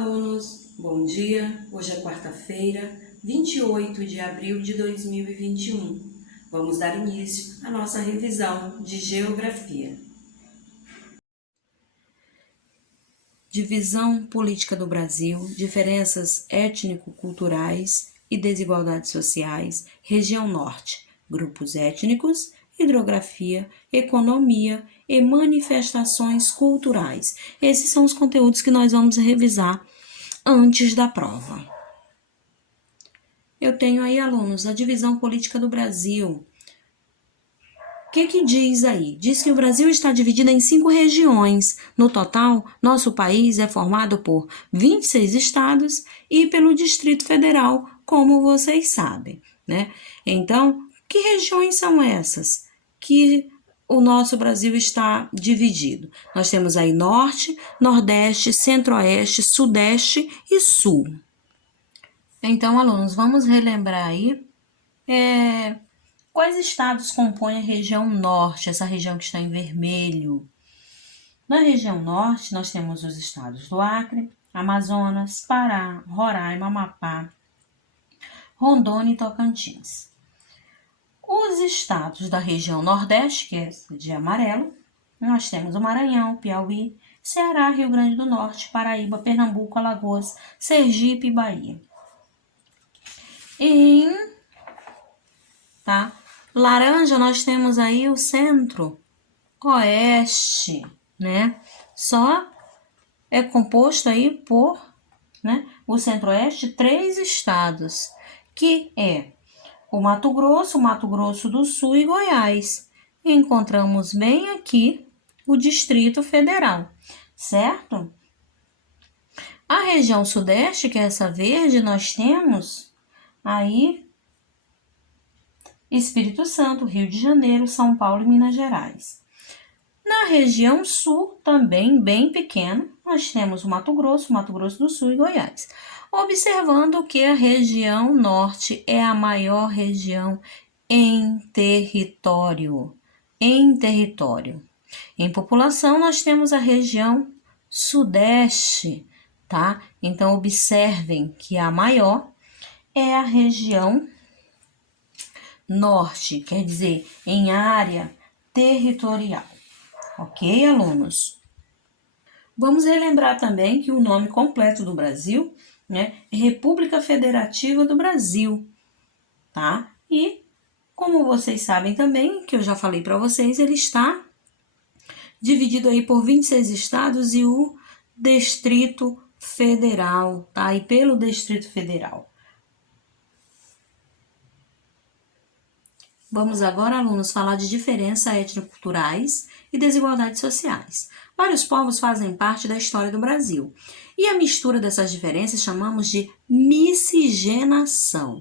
alunos! Bom dia! Hoje é quarta-feira, 28 de abril de 2021. Vamos dar início à nossa revisão de Geografia. Divisão política do Brasil, diferenças étnico-culturais e desigualdades sociais, região norte, grupos étnicos, hidrografia, economia e manifestações culturais. Esses são os conteúdos que nós vamos revisar antes da prova. Eu tenho aí, alunos, a divisão política do Brasil. O que diz aí? Diz que o Brasil está dividido em 5 regiões. No total, nosso país é formado por 26 estados e pelo Distrito Federal, como vocês sabem, né? Então, que regiões são essas que o nosso Brasil está dividido? Nós temos aí Norte, Nordeste, Centro-Oeste, Sudeste e Sul. Então, alunos, vamos relembrar aí quais estados compõem a região norte, essa região que está em vermelho. Na região norte, nós temos os estados do Acre, Amazonas, Pará, Roraima, Amapá, Rondônia e Tocantins. Os estados da região nordeste, que é de amarelo, nós temos o Maranhão, Piauí, Ceará, Rio Grande do Norte, Paraíba, Pernambuco, Alagoas, Sergipe e Bahia. Laranja, nós temos aí o centro-oeste, né? Só é composto aí por, o centro-oeste, 3 estados, que é o Mato Grosso do Sul e Goiás. E encontramos bem aqui o Distrito Federal, certo? A região sudeste, que é essa verde, nós temos aí Espírito Santo, Rio de Janeiro, São Paulo e Minas Gerais. Na região sul, também bem pequeno, nós temos o Mato Grosso do Sul e Goiás. Observando que a região norte é a maior região em território. Em população, nós temos a região sudeste, tá? Então, observem que a maior é a região norte, quer dizer, em área territorial. Ok, alunos? Vamos relembrar também que o nome completo do Brasil, é República Federativa do Brasil, tá? E, como vocês sabem também, que eu já falei para vocês, ele está dividido aí por 26 estados e o Distrito Federal, tá? E pelo Distrito Federal. Vamos agora, alunos, falar de diferenças étnico-culturais e desigualdades sociais. Vários povos fazem parte da história do Brasil. E a mistura dessas diferenças chamamos de miscigenação.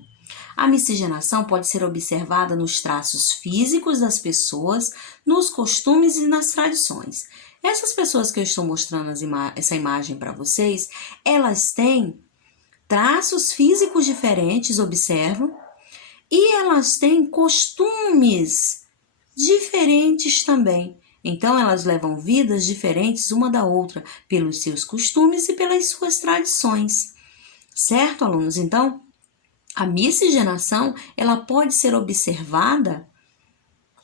A miscigenação pode ser observada nos traços físicos das pessoas, nos costumes e nas tradições. Essas pessoas que eu estou mostrando essa imagem para vocês, elas têm traços físicos diferentes, observam, e elas têm costumes diferentes também. Então, elas levam vidas diferentes uma da outra, pelos seus costumes e pelas suas tradições. Certo, alunos? Então, a miscigenação, ela pode ser observada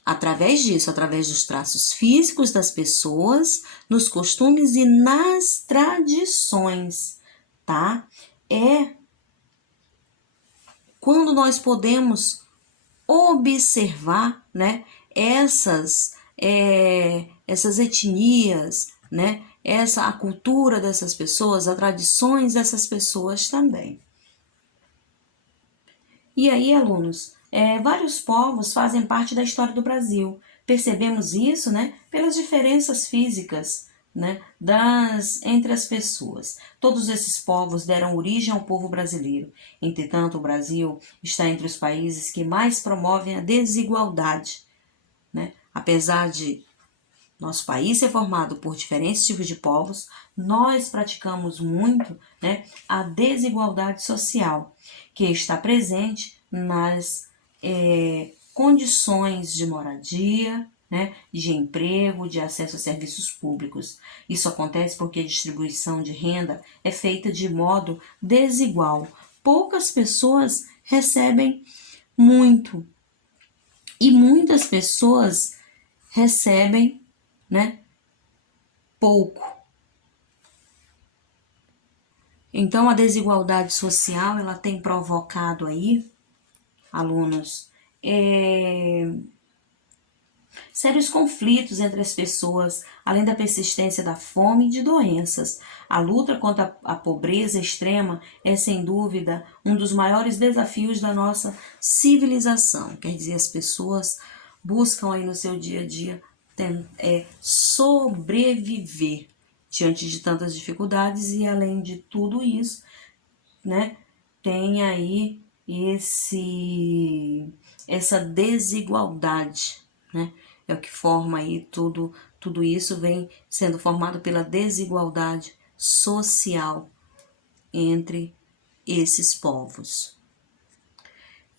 através disso, através dos traços físicos das pessoas, nos costumes e nas tradições, tá? Quando nós podemos observar, essas etnias, a cultura dessas pessoas, as tradições dessas pessoas também. E aí, alunos, vários povos fazem parte da história do Brasil. Percebemos isso, pelas diferenças físicas, entre as pessoas. Todos esses povos deram origem ao povo brasileiro. Entretanto, o Brasil está entre os países que mais promovem a desigualdade. Apesar de nosso país ser formado por diferentes tipos de povos, nós praticamos muito a desigualdade social, que está presente nas condições de moradia, né, de emprego, de acesso a serviços públicos. Isso acontece porque a distribuição de renda é feita de modo desigual. Poucas pessoas recebem muito e muitas pessoas recebem, né, pouco. Então, a desigualdade social, ela tem provocado aí, alunos, sérios conflitos entre as pessoas, além da persistência da fome e de doenças. A luta contra a pobreza extrema é, sem dúvida, um dos maiores desafios da nossa civilização. Quer dizer, as pessoas buscam aí no seu dia a dia sobreviver diante de tantas dificuldades e, além de tudo isso, né, tem aí essa desigualdade, né? É o que forma aí tudo isso vem sendo formado pela desigualdade social entre esses povos.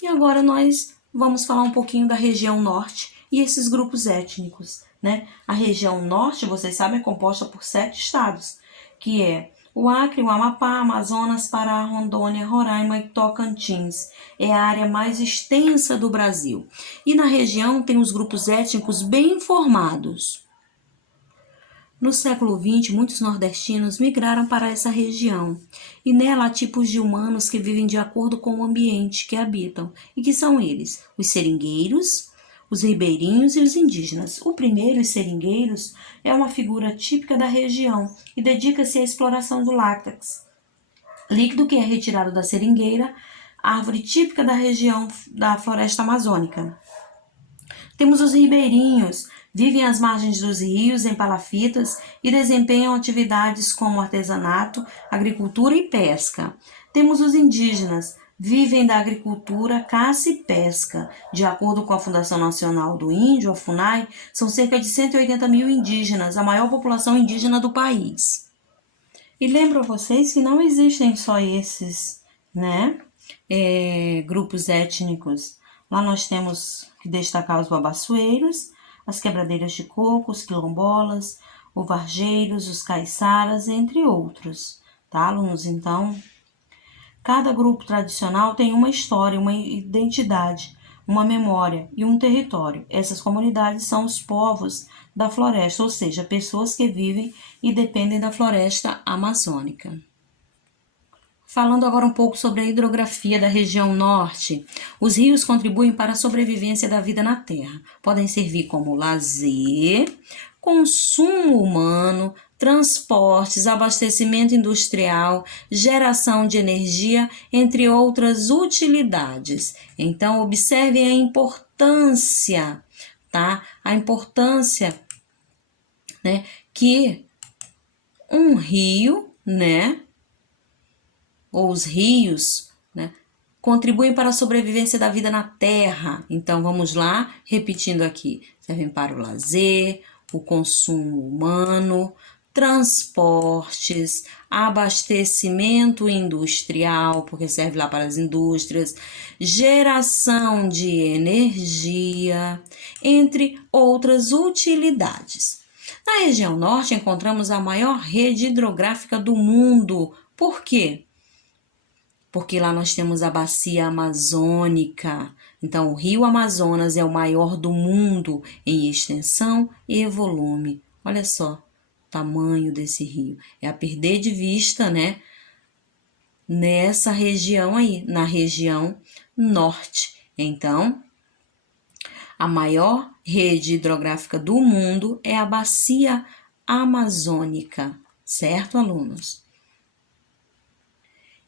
E agora nós vamos falar um pouquinho da região norte e esses grupos étnicos, né? A região norte, vocês sabem, é composta por 7 estados, que é o Acre, o Amapá, Amazonas, Pará, Rondônia, Roraima e Tocantins. É a área mais extensa do Brasil. E na região tem os grupos étnicos bem formados. No século XX, muitos nordestinos migraram para essa região, e nela há tipos de humanos que vivem de acordo com o ambiente que habitam, e que são eles, os seringueiros, os ribeirinhos e os indígenas. O primeiro, os seringueiros, é uma figura típica da região e dedica-se à exploração do látex, líquido que é retirado da seringueira, árvore típica da região da floresta amazônica. Temos os ribeirinhos, vivem às margens dos rios, em palafitas e desempenham atividades como artesanato, agricultura e pesca. Temos os indígenas, vivem da agricultura, caça e pesca. De acordo com a Fundação Nacional do Índio, a FUNAI, são cerca de 180 mil indígenas, a maior população indígena do país. E lembro a vocês que não existem só esses, né, grupos étnicos. Lá nós temos que destacar os babassueiros, as quebradeiras de coco, os quilombolas, os varjeiros, os caiçaras, entre outros, tá, alunos? Então, cada grupo tradicional tem uma história, uma identidade, uma memória e um território. Essas comunidades são os povos da floresta, ou seja, pessoas que vivem e dependem da floresta amazônica. Falando agora um pouco sobre a hidrografia da região norte, os rios contribuem para a sobrevivência da vida na Terra. Podem servir como lazer, consumo humano, transportes, abastecimento industrial, geração de energia, entre outras utilidades. Então, observe a importância, tá? A importância, né, que um rio, né, ou os rios, né, contribuem para a sobrevivência da vida na Terra. Então, vamos lá, repetindo aqui. Servem para o lazer, o consumo humano, transportes, abastecimento industrial, porque serve lá para as indústrias, geração de energia, entre outras utilidades. Na região norte, encontramos a maior rede hidrográfica do mundo. Por quê? Porque lá nós temos a bacia amazônica. Então, o rio Amazonas é o maior do mundo em extensão e volume. Olha só o tamanho desse rio. É a perder de vista, né? Nessa região aí, na região norte. Então, a maior rede hidrográfica do mundo é a bacia amazônica. Certo, alunos?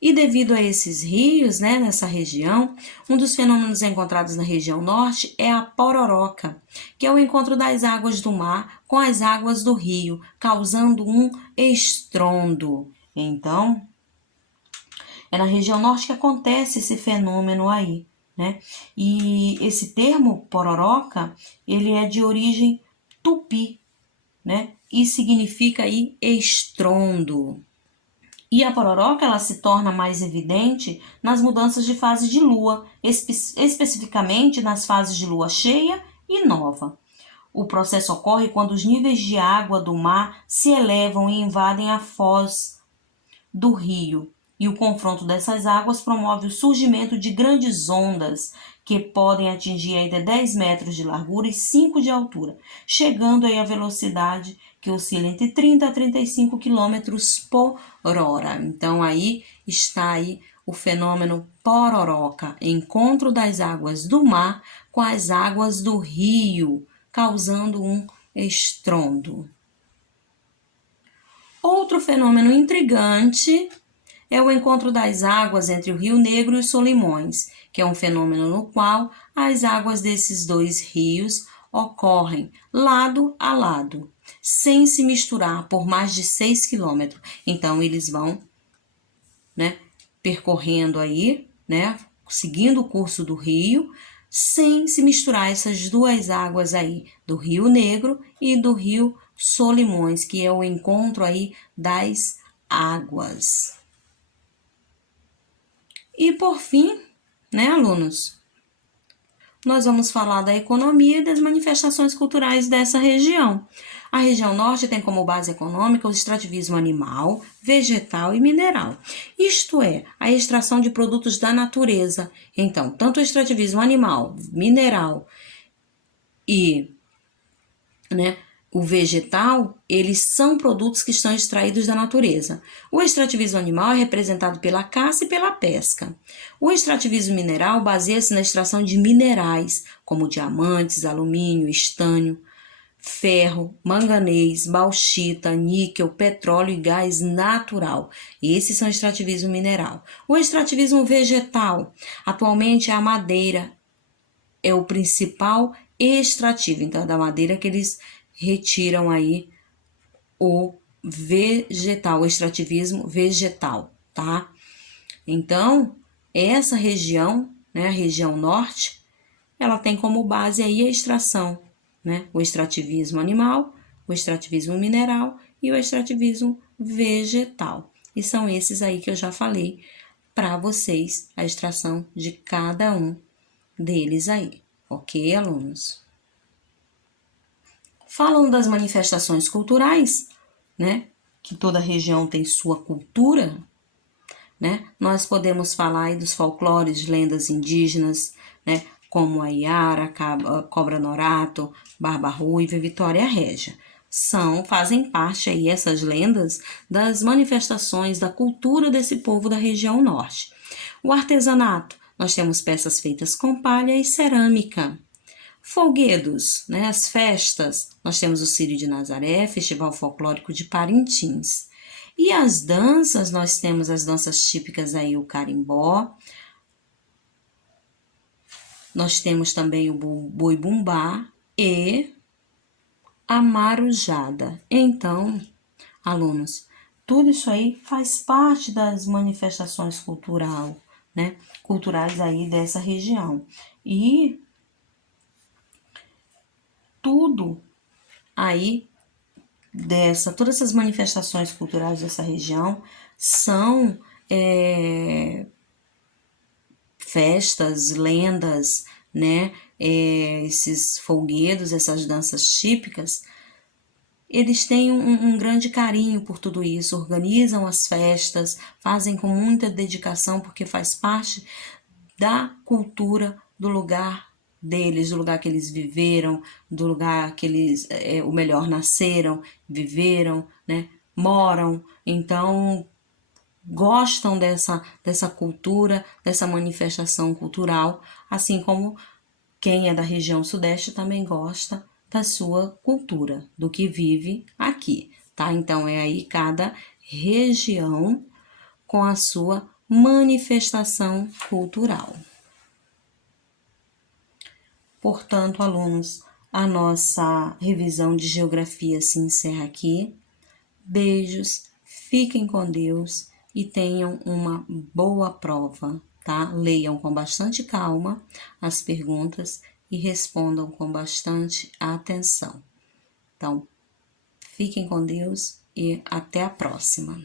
E devido a esses rios, né, nessa região, um dos fenômenos encontrados na região norte é a pororoca, que é o encontro das águas do mar com as águas do rio, causando um estrondo. Então, é na região norte que acontece esse fenômeno aí, né? E esse termo pororoca, ele é de origem tupi, né? E significa aí estrondo. E a pororoca ela se torna mais evidente nas mudanças de fase de lua, especificamente nas fases de lua cheia e nova. O processo ocorre quando os níveis de água do mar se elevam e invadem a foz do rio. E o confronto dessas águas promove o surgimento de grandes ondas que podem atingir até 10 metros de largura e 5 de altura, chegando aí a velocidade que oscila entre 30 a 35 quilômetros por hora. Então aí está aí o fenômeno pororoca, encontro das águas do mar com as águas do rio, causando um estrondo. Outro fenômeno intrigante é o encontro das águas entre o Rio Negro e os Solimões, que é um fenômeno no qual as águas desses dois rios ocorrem lado a lado, sem se misturar por mais de 6 quilômetros. Então, eles vão, percorrendo aí, seguindo o curso do rio, sem se misturar essas duas águas aí, do Rio Negro e do Rio Solimões, que é o encontro aí das águas. E por fim, alunos, nós vamos falar da economia e das manifestações culturais dessa região. A região norte tem como base econômica o extrativismo animal, vegetal e mineral. Isto é, a extração de produtos da natureza. Então, tanto o extrativismo animal, mineral e o vegetal, eles são produtos que estão extraídos da natureza. O extrativismo animal é representado pela caça e pela pesca. O extrativismo mineral baseia-se na extração de minerais, como diamantes, alumínio, estânio, ferro, manganês, bauxita, níquel, petróleo e gás natural. Esses são o extrativismo mineral. O extrativismo vegetal, atualmente a madeira é o principal extrativo. Então, é da madeira que eles retiram aí o vegetal, o extrativismo vegetal, tá? Então, essa região, a região norte, ela tem como base aí a extração, o extrativismo animal, o extrativismo mineral e o extrativismo vegetal. E são esses aí que eu já falei para vocês, a extração de cada um deles aí, ok, alunos? Falando das manifestações culturais, que toda região tem sua cultura, nós podemos falar aí dos folclores, lendas indígenas, como a Iara, Cobra Norato, Barba Ruiva e Vitória Régia. Fazem parte aí essas lendas das manifestações da cultura desse povo da região norte. O artesanato, nós temos peças feitas com palha e cerâmica. Folguedos, as festas, nós temos o Círio de Nazaré, Festival Folclórico de Parintins. E as danças, nós temos as danças típicas aí, o carimbó, nós temos também o boi-bumbá e a marujada. Então, alunos, tudo isso aí faz parte das manifestações culturais aí dessa região. E tudo aí todas essas manifestações culturais dessa região são festas, lendas, esses folguedos, essas danças típicas, eles têm um grande carinho por tudo isso, organizam as festas, fazem com muita dedicação, porque faz parte da cultura do lugar deles, do lugar que eles viveram, do lugar que eles, o melhor, nasceram, viveram, moram. Então, gostam dessa cultura, dessa manifestação cultural, assim como quem é da região sudeste também gosta da sua cultura, do que vive aqui, tá? Então, é aí cada região com a sua manifestação cultural. Portanto, alunos, a nossa revisão de geografia se encerra aqui. Beijos, fiquem com Deus e tenham uma boa prova, tá? Leiam com bastante calma as perguntas e respondam com bastante atenção. Então, fiquem com Deus e até a próxima.